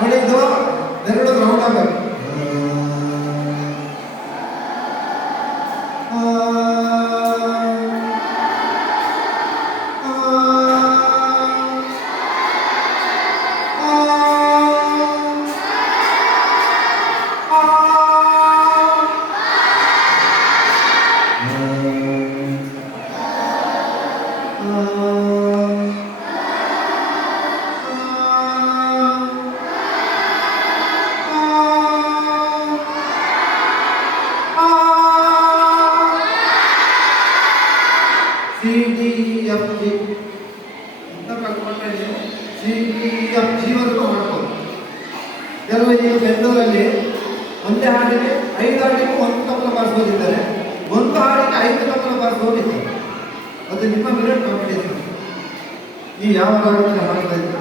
ನೋಡಿ ಇದು ಎರಡು ರೌಂಡ್ ಆಗಬೇಕು. CDFG ಅಂತ ಕಲ್ತ್ಕೊಂಡ್ರೆ CDFG ವರೆಗೂ ಮಾಡ್ಬೋದು. ಕೆಲವು ಈಗ ಬೆಂಗಳೂರಲ್ಲಿ ಒಂದೇ ಹಾಡಿಗೆ 5 ಹಾಡಿಗೆ 1 ತಬಲ ಬಾರಿಸೋದಿದ್ದಾರೆ, 1 ಹಾಡಿಗೆ 5 ತಬಲ ಬಾರಿಸೋದಿದ್ದಾರೆ. ಅದು ನಿಮ್ಮ ಮಿರರ್ ಕಾಂಪಿಟೇಷನ್. ನೀವು ಯಾವ ರಾಗದಲ್ಲಿ ಹಾಡ್ತಾ ಇದ್ದೀರಾ